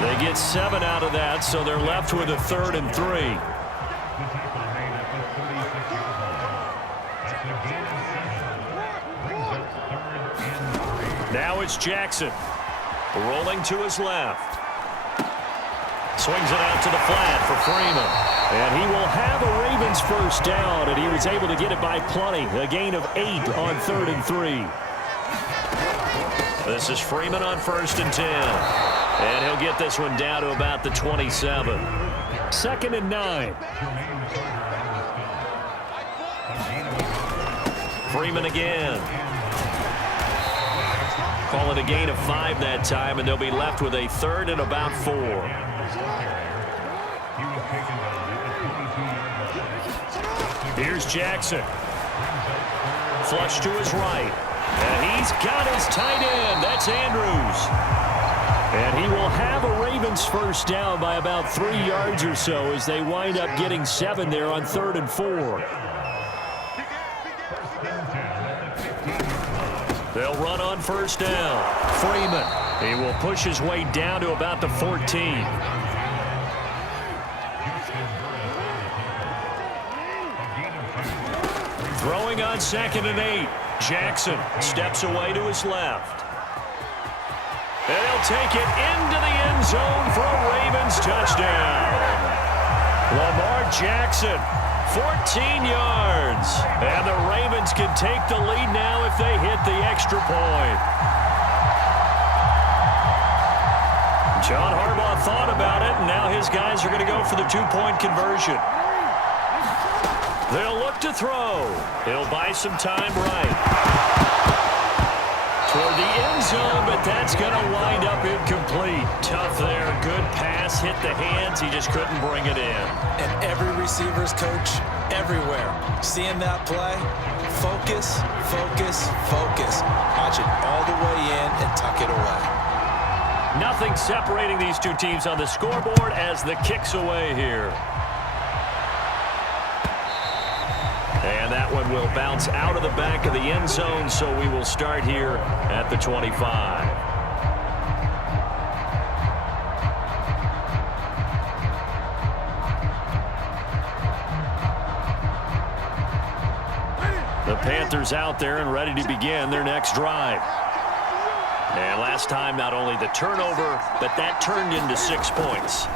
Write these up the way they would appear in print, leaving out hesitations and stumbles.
They get 7 out of that, so they're left with a 3rd and 3. Now it's Jackson. Rolling to his left. Swings it out to the flat for Freeman. And he will have a Ravens first down, and he was able to get it by plenty. A gain of 8 on 3rd and 3. This is Freeman on 1st and 10. And he'll get this one down to about the 27. 2nd and 9. Freeman again. Call it a gain of 5 that time, and they'll be left with a 3rd and about 4. Here's Jackson. Flush to his right. And he's got his tight end. That's Andrews. And he will have a Ravens first down by about 3 yards or so as they wind up getting 7 there on 3rd and 4. They'll run on first down. Freeman. He will push his way down to about the 14. Throwing on 2nd and 8. Jackson steps away to his left. And he'll take it into the end zone for a Ravens touchdown. Lamar Jackson, 14 yards. And the Ravens can take the lead now if they hit the extra point. John Harbaugh thought about it, and now his guys are going to go for the 2-point conversion. They'll look to throw. He'll buy some time right. Toward the end zone, but that's going to wind up incomplete. Tough there. Good pass. Hit the hands. He just couldn't bring it in. And every receiver's coach everywhere. Seeing that play, focus, focus, focus. Watch it all the way in and tuck it away. Nothing separating these two teams on the scoreboard as the kick's away here. And that one will bounce out of the back of the end zone, so we will start here at the 25. The Panthers out there and ready to begin their next drive. And last time, not only the turnover, but that turned into 6 points.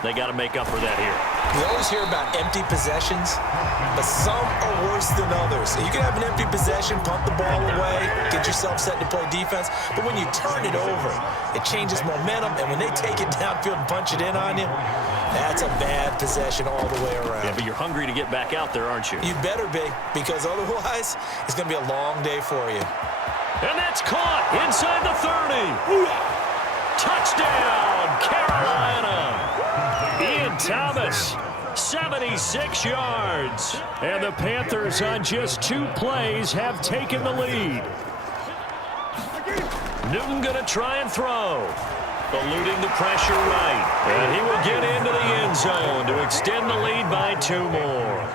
They got to make up for that here. We always hear about empty possessions, but some are worse than others. You can have an empty possession, punt the ball away, get yourself set to play defense, but when you turn it over, it changes momentum, and when they take it downfield and punch it in on you, that's a bad possession all the way around. Yeah, but you're hungry to get back out there, aren't you? You better be, because otherwise, it's going to be a long day for you. And that's caught inside the 30. Touchdown, Carolina. Ian Thomas, 76 yards. And the Panthers on just 2 plays have taken the lead. Newton going to try and throw. Eluding the pressure right. And he will get into the end zone to extend the lead by 2 more.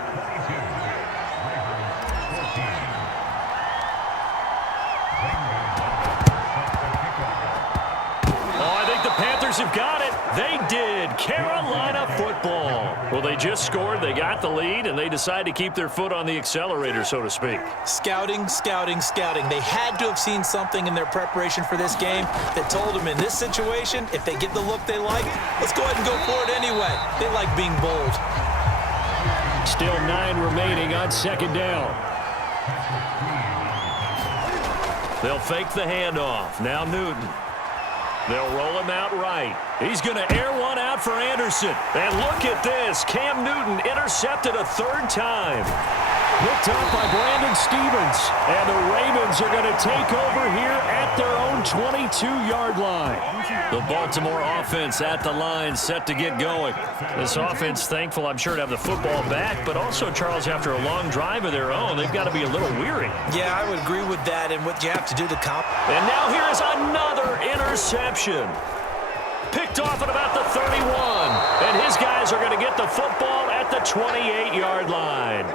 Have got it. They did. Carolina football. Well, they just scored. They got the lead, and they decide to keep their foot on the accelerator, so to speak. Scouting, scouting, scouting. They had to have seen something in their preparation for this game that told them in this situation, if they get the look they like, let's go ahead and go for it anyway. They like being bold. Still 9 remaining on 2nd down. They'll fake the handoff. Now Newton. They'll roll him out right. He's going to air one out for Anderson. And look at this. Cam Newton intercepted a 3rd time. Picked up by Brandon Stevens. And the Ravens are going to take over here at their own 22-yard line. The Baltimore offense at the line, set to get going. This offense thankful, I'm sure, to have the football back, but also, Charles, after a long drive of their own, they've got to be a little weary. Yeah, I would agree with that, and what you have to do to comp. And now here is another interception. Picked off at about the 31. And his guys are going to get the football at the 28-yard line.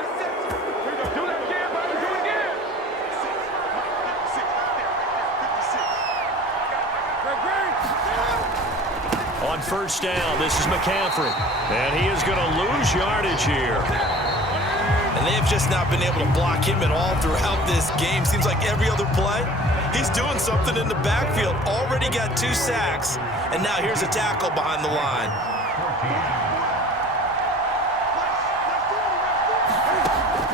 On first down, this is McCaffrey. And he is going to lose yardage here. And they have just not been able to block him at all throughout this game. Seems like every other play, he's doing something in the backfield. Already got 2 sacks. And now here's a tackle behind the line.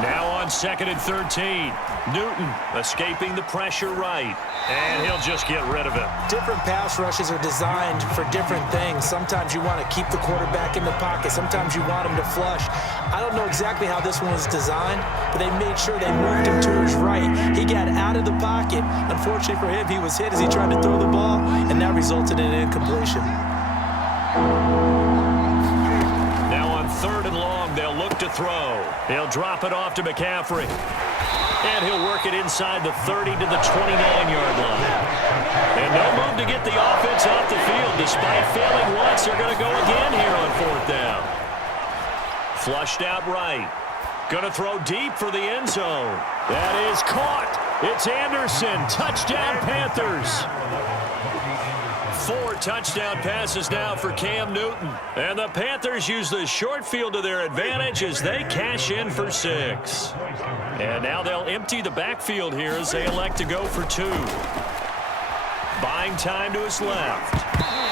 Now on 2nd and 13. Newton escaping the pressure right. And he'll just get rid of it. Different pass rushes are designed for different things. Sometimes you want to keep the quarterback in the pocket. Sometimes you want him to flush. I don't know exactly how this one was designed, but they made sure they moved him to his right. He got out of the pocket. Unfortunately for him, he was hit as he tried to throw the ball, and that resulted in an incompletion. Now on 3rd and long, they'll look to throw. He'll drop it off to McCaffrey. And he'll work it inside the 30 to the 29-yard line. And no move to get the offense off the field. Despite failing once, they're going to go again here on 4th down. Flushed out right. Going to throw deep for the end zone. That is caught. It's Anderson. Touchdown, Panthers. 4 touchdown passes now for Cam Newton. And the Panthers use the short field to their advantage as they cash in for 6. And now they'll empty the backfield here as they elect to go for 2. Buying time to his left.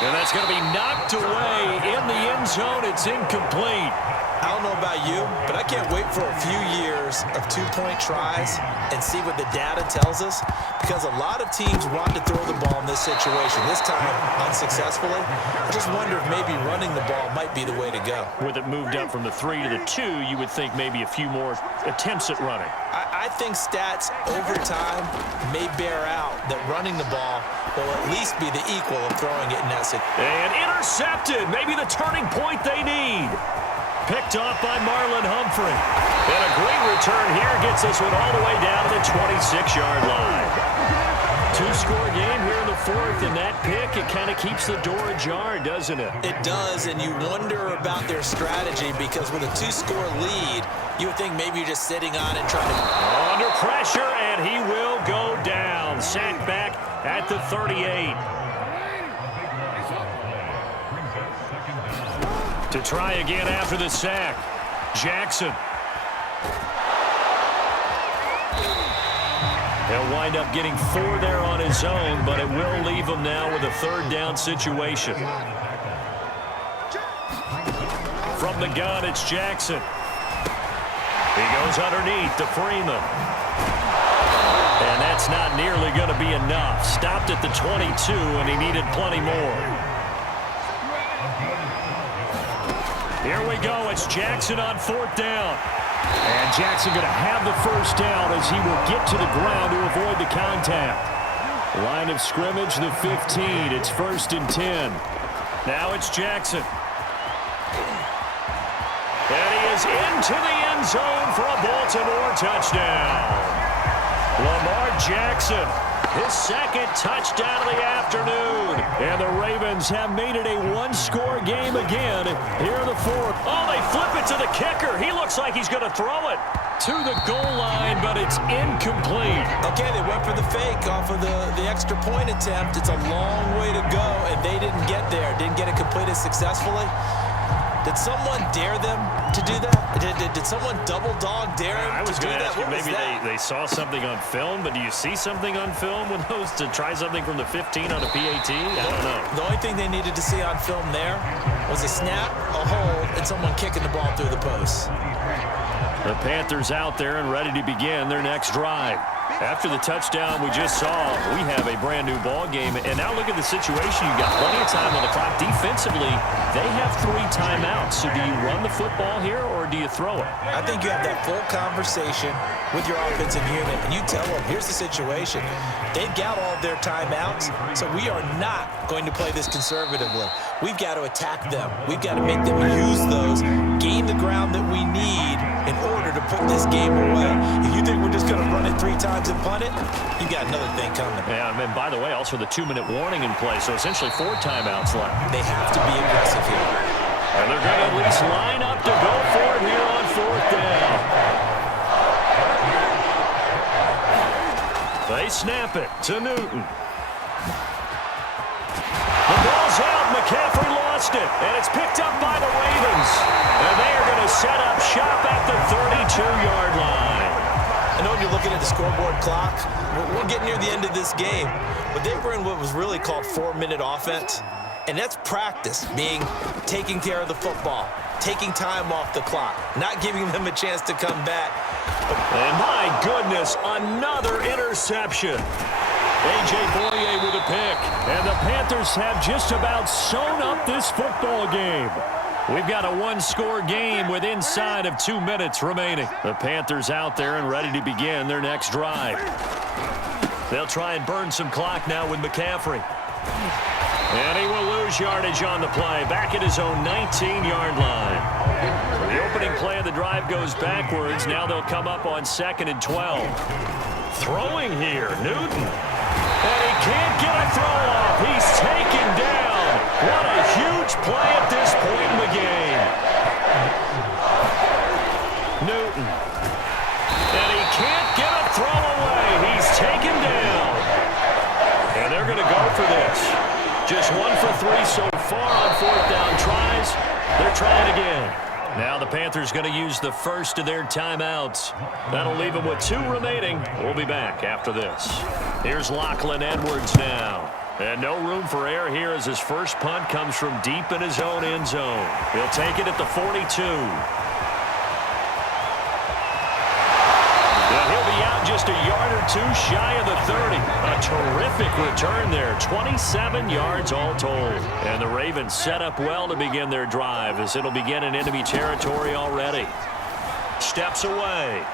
And that's going to be knocked away in the end zone. It's incomplete. I don't know about you, but I can't wait for a few years of 2-point tries and see what the data tells us, because a lot of teams want to throw the ball in this situation. This time, unsuccessfully. I just wonder if maybe running the ball might be the way to go. With it moved up from the 3 to the 2, you would think maybe a few more attempts at running. I think stats over time may bear out that running the ball will at least be the equal of throwing it in that situation. And intercepted. Maybe the turning point they need. Picked off by Marlon Humphrey. And a great return here gets this one all the way down to the 26-yard line. 2-score game here in the 4th, and that pick, it kind of keeps the door ajar, doesn't it? It does, and you wonder about their strategy, because with a 2-score lead, you would think maybe you're just sitting on it trying to... Under pressure, and he will go down. Sacked back at the 38. To try again after the sack. Jackson. He'll wind up getting 4 there on his own, but it will leave him now with a 3rd down situation. From the gun, it's Jackson. He goes underneath to Freeman. And that's not nearly going to be enough. Stopped at the 22, and he needed plenty more. Here we go. It's Jackson on 4th down. And Jackson going to have the 1st down as he will get to the ground to avoid the contact. Line of scrimmage, the 15. It's 1st and 10. Now it's Jackson. And he is into the end zone for a Baltimore touchdown. Lamar Jackson, his 2nd touchdown of the afternoon. And the Ravens have made it a 1-score game again here in the 4th. Oh, they flip it to the kicker. He looks like he's going to throw it to the goal line, but it's incomplete. Okay, they went for the fake off of the extra point attempt. It's a long way to go, and they didn't get there. Didn't get it completed successfully. Did someone dare them to do that? Did someone double dog dare them to do that? I was going to ask you, maybe they saw something on film, but do you see something on film with those to try something from the 15 on a PAT? I don't know. The only thing they needed to see on film there was a snap, a hold, and someone kicking the ball through the post. The Panthers out there and ready to begin their next drive. After the touchdown we just saw, we have a brand-new ball game. And now look at the situation. You've got plenty of time on the clock. Defensively, they have 3 timeouts. So do you run the football here or do you throw it? I think you have that full conversation with your offensive unit, and you tell them, here's the situation. They've got all of their timeouts, so we are not going to play this conservatively. We've got to attack them. We've got to make them use those, gain the ground that we need in order to put this game away. If you think we're just going to run it 3 times and punt it, you got another thing coming. Yeah, and by the way, also the 2-minute warning in play, so essentially 4 timeouts left. They have to be aggressive here. And they're going to at least line up to go for it here on 4th down. They snap it to Newton. The ball's out. McCaffrey lost lost it, and it's picked up by the Ravens. And they are going to set up shop at the 32-yard line. I know when you're looking at the scoreboard clock, we're getting near the end of this game, but they were in what was really called 4-minute offense, and that's practice, being taking care of the football, taking time off the clock, not giving them a chance to come back. And my goodness, another interception. A.J. Boye with a pick, and the Panthers have just about sewn up this football game. We've got a one-score game with inside of 2 minutes remaining. The Panthers out there and ready to begin their next drive. They'll try and burn some clock now with McCaffrey. And he will lose yardage on the play, back at his own 19-yard line. The opening play of the drive goes backwards. Now they'll come up on 2nd and 12. Throwing here, Newton. And he can't get a throw off. He's taken down. What a huge play at this point in the game. Newton. And he can't get a throw away. He's taken down. And they're going to go for this. Just 1 for 3 so far on 4th down tries. They're trying again. Now the Panthers going to use the first of their timeouts. That'll leave them with 2 remaining. We'll be back after this. Here's Lachlan Edwards now. And no room for error here as his first punt comes from deep in his own end zone. He'll take it at the 42. And he'll be out just a yard or 2 shy of the 30. A terrific return there. 27 yards all told. And the Ravens set up well to begin their drive as it'll begin in enemy territory already. Steps away.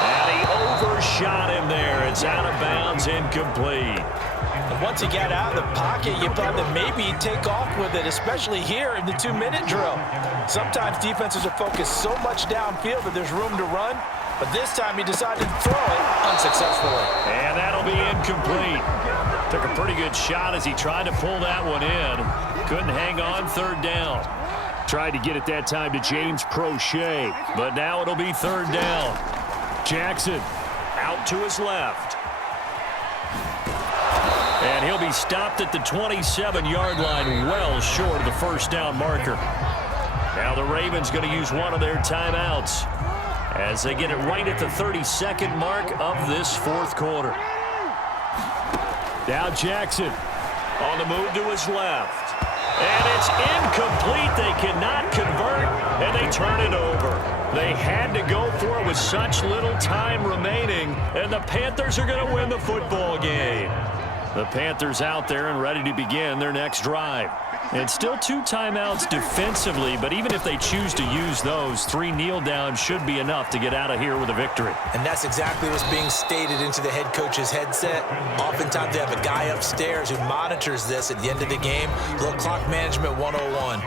And he overshot him there. It's out of bounds, incomplete. And once he got out of the pocket, you thought that maybe he'd take off with it, especially here in the 2-minute drill. Sometimes defenses are focused so much downfield that there's room to run, but this time he decided to throw it unsuccessfully. And that'll be incomplete. Took a pretty good shot as he tried to pull that one in. Couldn't hang on 3rd down. Tried to get it that time to James Prochet, but now it'll be 3rd down. Jackson out to his left. And he'll be stopped at the 27-yard line, well short of the first down marker. Now the Ravens going to use one of their timeouts as they get it right at the 32nd mark of this 4th quarter. Now Jackson on the move to his left. And it's incomplete. They cannot convert, and they turn it over. They had to go for it with such little time remaining, and the Panthers are going to win the football game. The Panthers out there and ready to begin their next drive. And still 2 timeouts defensively, but even if they choose to use those, 3 kneel downs should be enough to get out of here with a victory. And that's exactly what's being stated into the head coach's headset. Oftentimes they have a guy upstairs who monitors this at the end of the game. A little clock management 101.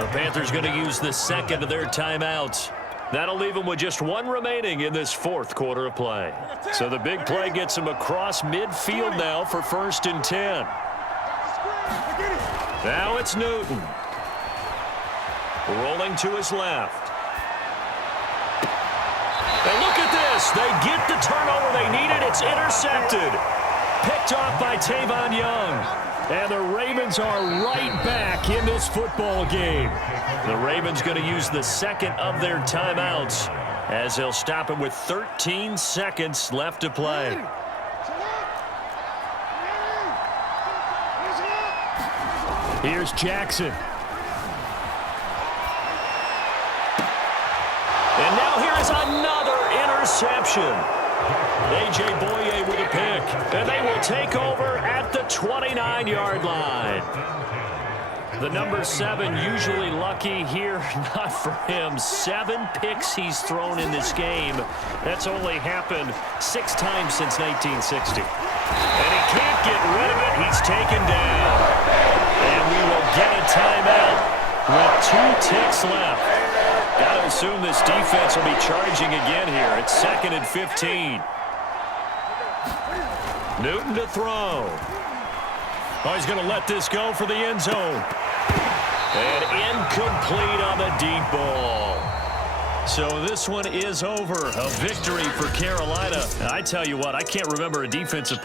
The Panthers going to use the second of their timeouts. That'll leave them with just 1 remaining in this 4th quarter of play. So the big play gets them across midfield now for 1st and 10. Now it's Newton. Rolling to his left. And look at this. They get the turnover they needed. It's intercepted. Picked off by Tavon Young. And the Ravens are right back in this football game. The Ravens going to use the second of their timeouts as they'll stop him with 13 seconds left to play. Here's Jackson. And now here is another interception. A.J. Boye with a pick. And they will take over at the 29-yard line. The number 7 usually lucky here. Not for him. 7 picks he's thrown in this game. That's only happened 6 times since 1960. And he can't get rid of it. He's taken down. And we will get a timeout with 2 ticks left. Got to assume this defense will be charging again here. It's 2nd and 15. Newton to throw. Oh, he's going to let this go for the end zone. And incomplete on the deep ball. So this one is over. A victory for Carolina. I tell you what, I can't remember a defensive